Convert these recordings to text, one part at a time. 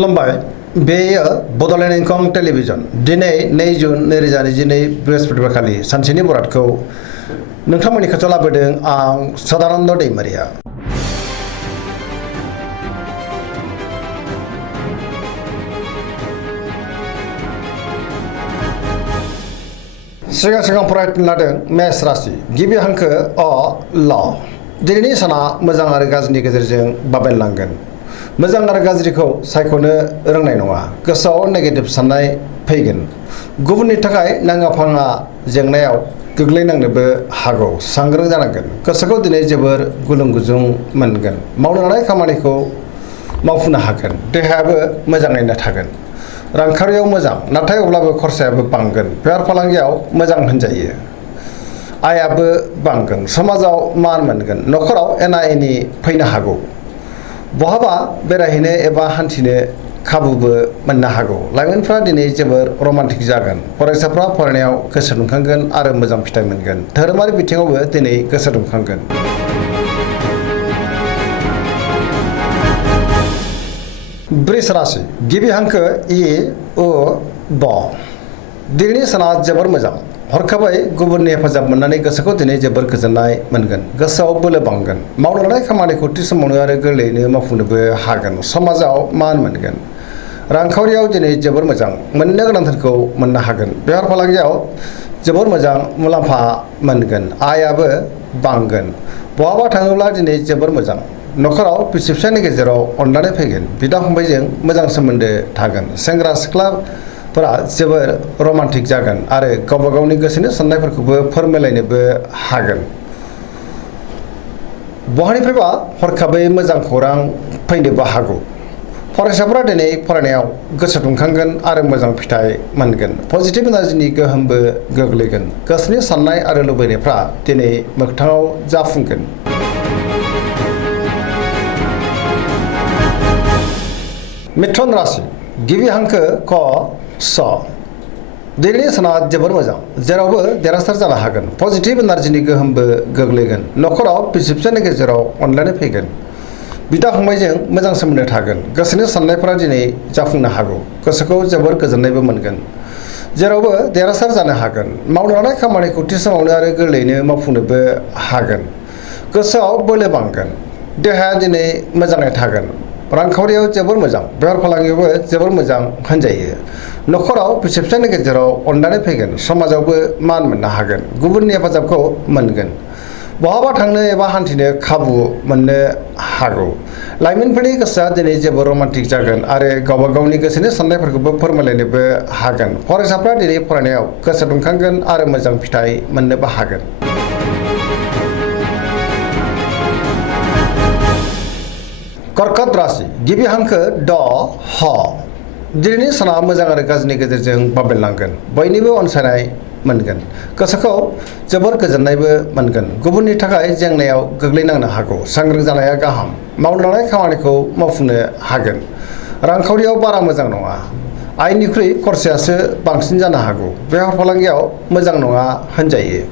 खुलुमबाय बेयो बड'लेण्ड इंखं टेलिभिजन दिनै 2 जुन 2022 बृहस्पतिबारखालि सानसेनि बरादखौ नोंथांमोननि खाथियाव लाबोदों आं सदानन्द दैमारिया। सिगां फरायनो लादों मेष राशि गिबि हांखो अ ल। दिनैनि साना मोजां आरो गाज्रिनि गेजेरजों बाबेनलांगोन। मोजां आरो गाज्रिखौ सायख'नो रोंनाय नङा। गोसोआव नेगेटिभ साननाय फैगोन। गुबुननि थाखाय नाङा-फाङा जेंनायाव गोग्लैनांनोबो हागौ। सांग्रां जानांगोन। गोसोखौ दिनै जोबोर गुलुं-गुजुं मोनगोन। मावनो लानाय खामानिखौ मावफुंनो हागोन। देहायाबो मोजाङैनो थागोन। रांखावरियाव मोजां, नाथाय अब्लाबो खरसायाबो बांगोन। बेफार फालांगियाव मोजां होनजायो। आयाबो बांगोन। समाजाव मान मोनगोन। न'खराव एना-एनि फैनो हागौ। बहाबा बेरायहैनो एबा हान्थिनो खाबुबो मोननो हागौ। लाइमोनफ्रा दिनै जोबोर रमान्टिक जागोन। फरायसाफ्रा फरायनायाव गोसो दुंखांगोन आरो मोजां फिथाइ मोनगोन। धोरोमारि बिथिङावबो दिनै गोसो दुंखांगोन। वृष राशि गिबि हांखो इ उ ब। दिनैनि साना जोबोर मोजां। हरखाबै गुबुननि हेफाजाब मोननानै गोसोखौ दिनै जोबोर गोजोननाय मोनगोन। गोसोआव बोलो बांगोन। मावनो लानाय खामानिखौ थि समावनो आरो गोरलैयैनो मावफुंनोबो हागोन। समाजाव मान मोनगोन। रांखावरियाव दिनै जोबोर मोजां। मोननो गोनां धोनखौ मोननो हागोन। बेफार फालांगियाव जोबोर मोजां मुलाम्फा मोनगोन। आयाबो बांगोन। बहाबा थाङोब्ला दिनै जोबोर मोजां। न'खराव बिसि-फिसायनि गेजेराव अनलायनाय फैगोन। बिदा-फंबायजों मोजां सोमोन्दो थागोन। सेंग्रा-सिख्लाफोरा जोबोर रमान्टिक जागोन आरो गावबा गावनि गोसोनि साननायफोरखौबो फोरमायलायनोबो हागोन। बहानिफ्रायबा हरखाबै मोजां खौरां फैनोबो हागौ। फरायसाफोरा दिनै फरायनायाव गोसो दुंखांगोन आरो मोजां फिथाइ मोनगोन। पजिटिभ एनार्जिनि गोहोमबो गोग्लैगोन। गोसोनि साननाय आरो लुबैनायफ्रा दिनै मोगथाङाव जाफुंगोन। मिथुन राशि गिबि हांखो क स। दिनैनि साना जोबोर मोजां। जेरावबो देरहासार जानो हागोन। पजिटिभ एनार्जिनि गोहोमबो गोग्लैगोन। न'खराव बिसि-फिसायनि गेजेराव अनलायनाय फैगोन। बिदा-फंबायजों मोजां सोमोन्दो थागोन। गोसोनि साननायफोरा दिनै जाफुंनो हागौ। गोसोखौ जोबोर गोजोननायबो मोनगोन। जेरावबो देरहासार जानो हागोन। मावनो लानाय खामानिखौ थि समावनो आरो गोरलैयैनो मावफुंनोबो हागोन। गोसोआव बोलो बांगोन। देहाया दिनै मोजाङै थागोन। रांखावरियाव जोबोर मोजां। बेफार फालांगियावबो जोबोर मोजां होनजायो। न'खराव बिसि-फिसायनि गेजेराव अनलायनाय फैगोन। समाजावबो मान मोननो हागोन। गुबुननि हेफाजाबखौ मोनगोन। बहाबा थांनो एबा हान्थिनो खाबु मोननो हागौ। लाइमोनफोरनि गोसोआ दिनै जोबोर रमान्टिक जागोन आरो गावबा गावनि गोसोनि साननायफोरखौबो फोरमायलायनोबो हागोन। फरायसाफ्रा दिनै फरायनायाव गोसो दुंखांगोन आरो मोजां फिथाइ मोननोबो हागोन। कर्कट राशि गिबि हांखो ड ह। दिनैनि साना मोजां आरो गाज्रिनि गेजेरजों बाबेनलांगोन। बयनिबो अनसायनाय मोनगोन। गोसोखौ जोबोर गोजोननायबो मोनगोन। गुबुननि थाखाय जेंनायाव गोग्लैनांनो हागौ। सांग्रां जानाया गाहाम। मावनो लानाय खामानिखौ मावफुंनो हागोन। रांखावरियाव बारा मोजां नङा। आयनिख्रुइ खरसायासो बांसिन जानो हागौ। बेफार फालांगियाव मोजां नङा होनजायो।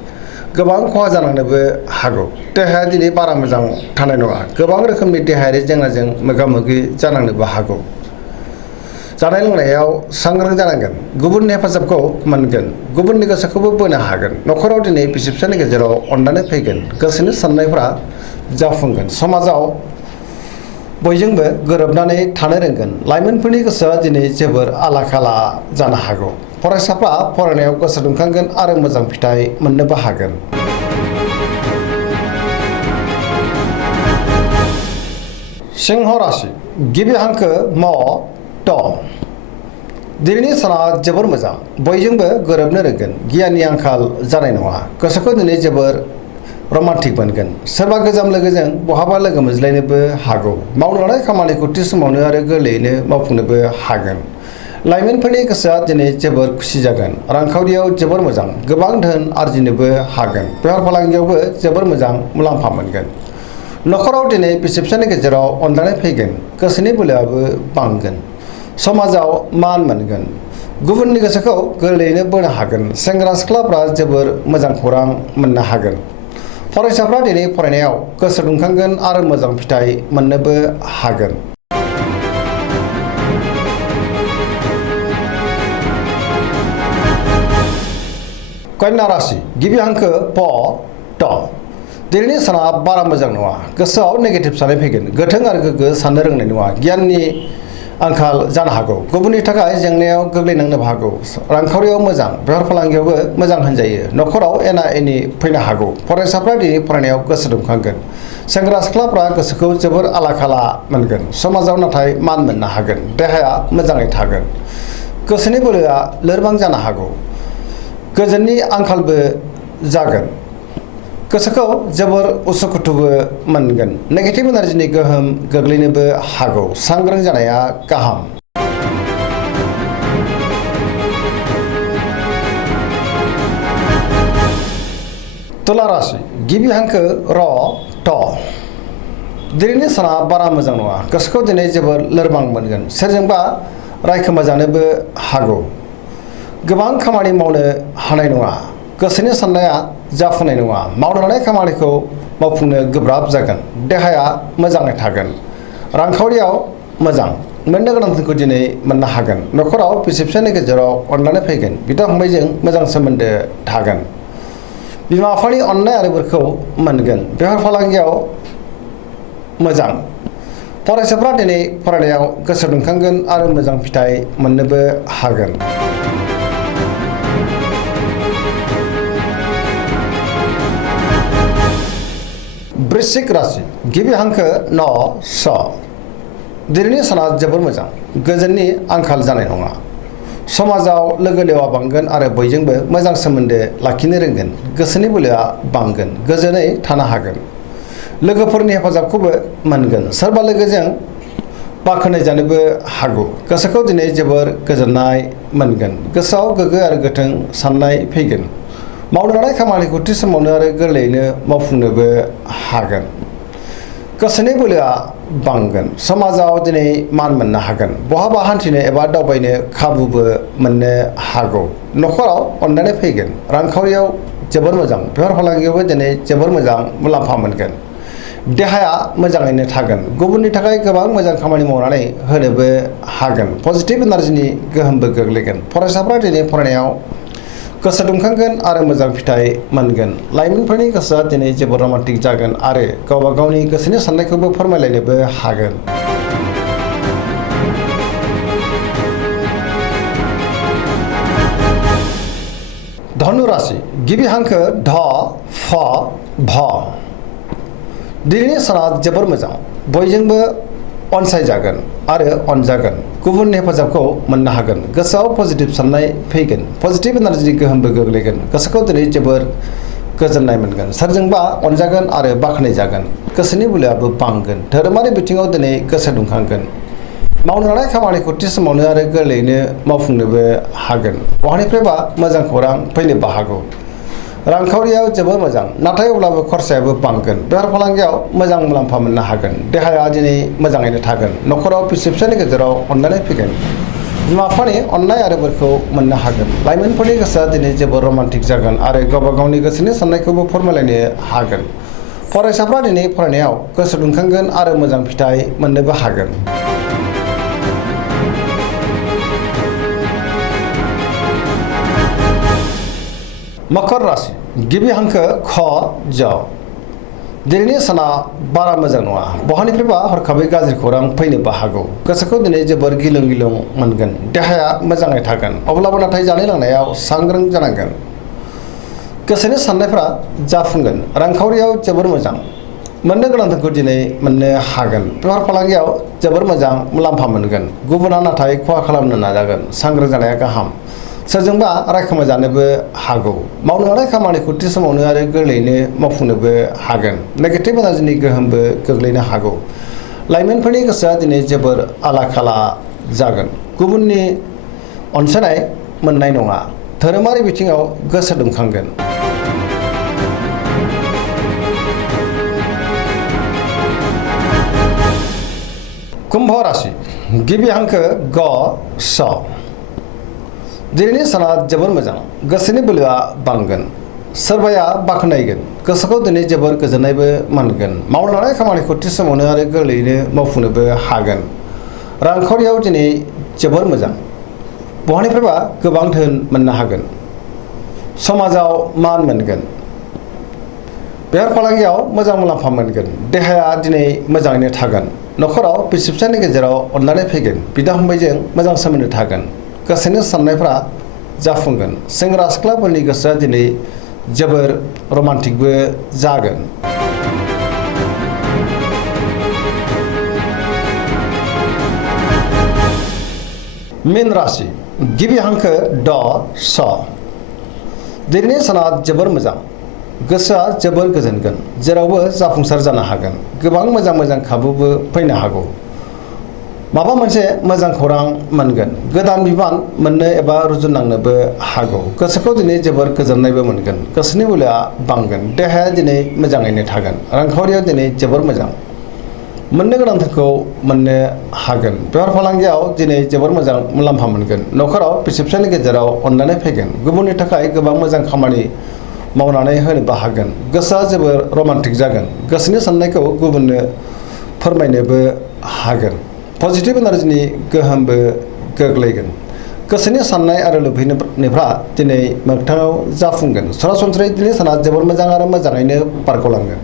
गोबां खहा जानांनोबो हागौ। देहाया दिनै बारा मोजां थानाय नङा। गोबां रोखोमनि देहायारि जेंनाजों मोगा-मोगि जानांनोबो हागौ। जानाय लोंनायाव सांग्रां जानांगोन। गुबुननि हेफाजाबखौ मोनगोन। गुबुननि गोसोखौबो बोनो हागोन। न'खराव दिनै बिसि-फिसायनि गेजेराव अनलायनाय फैगोन। गोसोनि साननायफ्रा जाफुंगोन। समाजाव बयजोंबो गोरोबनानै थानो रोंगोन। लाइमोनफोरनि गोसोआ दिनै जोबोर आला-खाला जानो हागौ। फरायसाफ्रा फरायनायाव गोसो दुंखांगोन आरो मोजां फिथाइ मोननोबो हागोन। सिंह राशि गिबि हांखो म ट। दिनैनि साना जोबोर मोजां। बयजोंबो गोरोबनो रोंगोन। गियाननि आंखाल जानाय नङा। गोसोखौ दिनै जोबोर रमान्टिक मोनगोन। सोरबा गोजाम लोगोजों बहाबा लोगो मोनज्लायनोबो हागौ। मावनो लानाय खामानिखौ थि समावनो आरो गोरलैयैनो मावफुंनोबो हागोन। लाइमोनफोरनि गोसोआ दिनै जोबोर खुसि जागोन। रांखावरियाव जोबोर मोजां। गोबां धोन आरजिनोबो हागोन। बेफार फालांगियावबो जोबोर मोजां मुलाम्फा मोनगोन। न'खराव दिनै बिसि-फिसायनि गेजेराव अनलायनाय फैगोन। गोसोनि बोलोआबो बांगोन। समाजाव मान मोनगोन। गुबुननि गोसोखौ गोरलैयैनो बोनो हागोन। सेंग्रा-सिख्लाफ्रा जोबोर मोजां खौरां मोननो हागोन। फरायसाफ्रा दिनै फरायनायाव गोसो दुंखांगोन आरो मोजां फिथाइ मोननोबो हागोन। कन्या राशि गिबि हांखो प ट दिनैनि साना बारा मोजां नङा गोसोआव नेगेटिभ साननाय फैगोन गोथों आरो गोग्गो साननो रोंनाय नङा गियाननि आंखाल जानो हागौ गुबुननि थाखाय जेंनायाव गोग्लैनांनोबो हागौ रांखावरियाव मोजां बेफार फालांगियावबो मोजां होनजायो न'खराव एना एनि फैनो हागौ फरायसाफ्रा दिनै फरायनायाव गोसो दुंखांगोन सेंग्रा सिख्लाफ्रा गोसोखौ जोबोर आला खाला मोनगोन समाजाव नाथाय मान मोननो हागोन देहाया मोजाङै थागोन गोसोनि बोलोआ लोरबां जानो हागौ गोजोननि आंखालबो जागोन गोसोखौ जोबोर उसुखुथुबो मोनगोन नेगेटिभ एनार्जिनि गोहोम गोग्लैनोबो हागौ सांग्रां जानाया गाहाम तुला राशि गिबि हांखो र ट दिनैनि साना बारा मोजां नङा गोसोखौ दिनै जोबोर लोरबां मोनगोन सोरजोंबा रायखोमा जानोबो हागौ गोबां खामानि मावनो हानाय नङा गोसोनि साननाया जाफुंनाय नङा मावनो लानाय खामानिखौ मावफुंनो गोब्राब जागोन देहाया मोजाङै थागोन रांखावरियाव मोजां मोननो गोनांथिखौ दिनै मोननो हागोन न'खराव बिसि फिसायनि गेजेराव अनलायनाय फैगोन बिदा फंबायजों मोजां सोमोन्दो थागोन बिमा बिफानि अननाय आरो बोरखौ मोनगोन बेफार फालांगियाव मोजां फरायसाफ्रा दिनै फरायनायाव गोसो दुंखांगोन आरो मोजां फिथाइ मोननोबो हागोन वृश्चिक राशि गिबि हांखो न स दिनैनि साना जोबोर मोजां गोजोननि आंखाल जानाय नङा समाजाव लोगो लेवा बांगोन आरो बयजोंबो मोजां सोमोन्दो लाखिनो रोंगोन गोसोनि बोलोआ बांगोन गोजोनै थानो हागोन लोगोफोरनि हेफाजाबखौबो मोनगोन सोरबा लोगोजों बाख्नाय जानोबो हागौ गोसोखौ दिनै जोबोर गोजोननाय मोनगोन गोसोआव गोग्गो आरो गोथों साननाय फैगोन मावनो लानाय खामानिखौ थि समावनो आरो गोरलैयैनो मावफुंनोबो हागोन गोसोनि बोलोआ बांगोन समाजाव दिनै मान मोननो हागोन बहाबा हान्थिनो एबा दावबायनो खाबुबो मोननो हागौ न'खराव अननानै फैगोन रांखावरियाव जोबोर मोजां बेफार फालांगियावबो दिनै जोबोर मोजां मुलाम्फा मोनगोन देहाया मोजाङैनो थागोन गुबुननि थाखाय गोबां मोजां खामानि मावनानै होनोबो हागोन पजिटिभ एनार्जिनि गोहोमबो गोग्लैगोन फरायसाफ्रा दिनै फरायनायाव गोसो दुंखांगोन आरो मोजां फिथाइ मोनगोन लाइमोनफोरनि गोसोआ दिनै जोबोर रमान्टिक जागोन आरो गावबा गावनि गोसोनि साननायखौबो फोरमायलायनोबो हागोन धनु राशि गिबि हांखो ध फ भ दिनैनि साना जोबोर मोजां बयजोंबो अनसायजागोन आरो अनजागोन गुबुननि हेफाजाबखौ मोननो हागोन गोसोआव पजिटिभ साननाय फैगोन पजिटिभ एनार्जिनि गोहोमबो गोग्लैगोन गोसोखौ दिनै जोबोर गोजोननाय मोनगोन सोरजोंबा अनजागोन आरो बाख्नायजागोन गोसोनि बोलोआबो बांगोन धोरोमारि बिथिङाव दिनै गोसो दुंखांगोन मावनो लानाय खामानिखौ थि समावनो आरो गोरलैयैनो मावफुंनोबो हागोन बहानिफ्रायबा मोजां खौरां फैनोबो हागौ रांखावरियाव जोबोर मोजां नाथाय अब्लाबो खरसायाबो बांगोन बेफार फालांगियाव मोजां मुलाम्फा मोननो हागोन देहाया दिनै मोजाङैनो थागोन न'खराव बिसि फिसायनि गेजेराव अनलायनाय फैगोन बिमा बिफानि अननाय आरो बोरखौ मोननो हागोन लाइमोनफोरनि गोसोआ दिनै जोबोर रमान्टिक जागोन आरो गावबा गावनि गोसोनि साननायखौबो फोरमायलायनो हागोन फरायसाफ्रा दिनै फरायनायाव गोसो दुंखांगोन आरो मोजां फिथाइ मोननोबो हागोन मकर राशि गिबि हांखो ख ज दिनैनि साना बारा मोजां नङा बहानिफ्रायबा हरखाबै गाज्रि खौरां फैनोबो हागौ गोसोखौ दिनै जोबोर गिलुं गिलुं मोनगोन देहाया मोजाङै थागोन अब्लाबो नाथाय जानाय लोंनायाव सांग्रां जानांगोन गोसोनि साननायफ्रा जाफुंगोन रांखावरियाव जोबोर मोजां मोननो गोनांखौ दिनै मोननो हागोन बेफार फालांगियाव जोबोर मोजां मुलाम्फा मोनगोन गुबुना नाथाय खहा खालामनो नाजागोन सांग्रां जानाया गाहाम सोरजोंबा रायखोमा जानोबो हागौ मावनो लानाय खामानिखौ थि समावनो आरो गोरलैयैनो मावफुंनोबो हागोन नेगेटिभ एनार्जिनि गोहोमबो गोग्लैनो हागौ लाइमोनफोरनि गोसोआ दिनै जोबोर आला खाला जागोन गुबुननि अनसायनाय मोननाय नङा धोरोमारि बिथिङाव गोसो दुंखांगोन कुम्भ राशि गिबि हांखो ग स दिनैनि साना जोबोर मोजां गोसोनि बोलोआ बांगोन सोरबाया बाख्नायगोन गोसोखौ दिनै जोबोर गोजोननायबो मोनगोन मावनो लानाय खामानिखौ थि समावनो आरो गोरलैयैनो मावफुंनोबो हागोन रांखावरियाव दिनै जोबोर मोजां बहानिफ्रायबा गोबां धोन मोननो हागोन समाजाव मान मोनगोन बेफार फालांगियाव मोजां मुलाम्फा मोनगोन देहाया दिनै मोजाङैनो थागोन न'खराव बिसि फिसायनि गेजेराव अनलायनाय फैगोन बिदा फंबायजों मोजां सोमोन्दो थागोन गोसोनि साननायफ्रा जाफुंगोन सेंग्रा सिख्लाफोरनि गोसोआ दिनै जोबोर रमान्टिकबो जागोन मीन राशि गिबि हांखो ड स दिनैनि साना जोबोर मोजां गोसोआ जोबोर गोजोनगोन जेरावबो जाफुंसार जानो हागोन गोबां मोजां खाबुबो फैनो हागौ माबा मोनसे मोजां खौरां मोनगोन गोदान बिबान मोननो एबा रुजुननांनोबो हागौ गोसोखौ दिनै जोबोर गोजोननायबो मोनगोन गोसोनि बोलोआ बांगोन देहाया दिनै मोजाङैनो थागोन रांखावरियाव दिनै जोबोर मोजां मोननो गोनांफोरखौ मोननो हागोन बेफार फालांगियाव दिनै जोबोर मोजां मुलाम्फा मोनगोन न'खराव बिसि फिसायनि गेजेराव अनलायनाय फैगोन गुबुननि थाखाय गोबां मोजां खामानि मावनानै होनोबो हागोन गोसोआ जोबोर रमान्टिक जागोन गोसोनि साननायखौ गुबुननो फोरमायनोबो हागोन पजिटिभ एनार्जिनि गोहोमबो गोग्लैगोन गोसोनि साननाय आरो लुबैनायफ्रा दिनै मोगथाङाव जाफुंगोन सरासनस्रायै दिनै साना जोबोर मोजां आरो मोजाङैनो बारग'लांगोन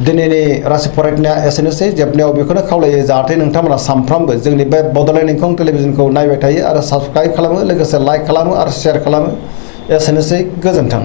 दिनैनि राशि फरायनाया एसेनोसै जोबनायाव बेखौनो खावलायो जाहाथे नोंथांमोना सानफ्रामबो जोंनि बे बड'लेण्ड इंखं टेलिभिजनखौ नायबाय थायो आरो साबस्क्राइब खालामो लोगोसे लाइक खालामो आरो शेयार खालामो एसेनोसै गोजोन्थों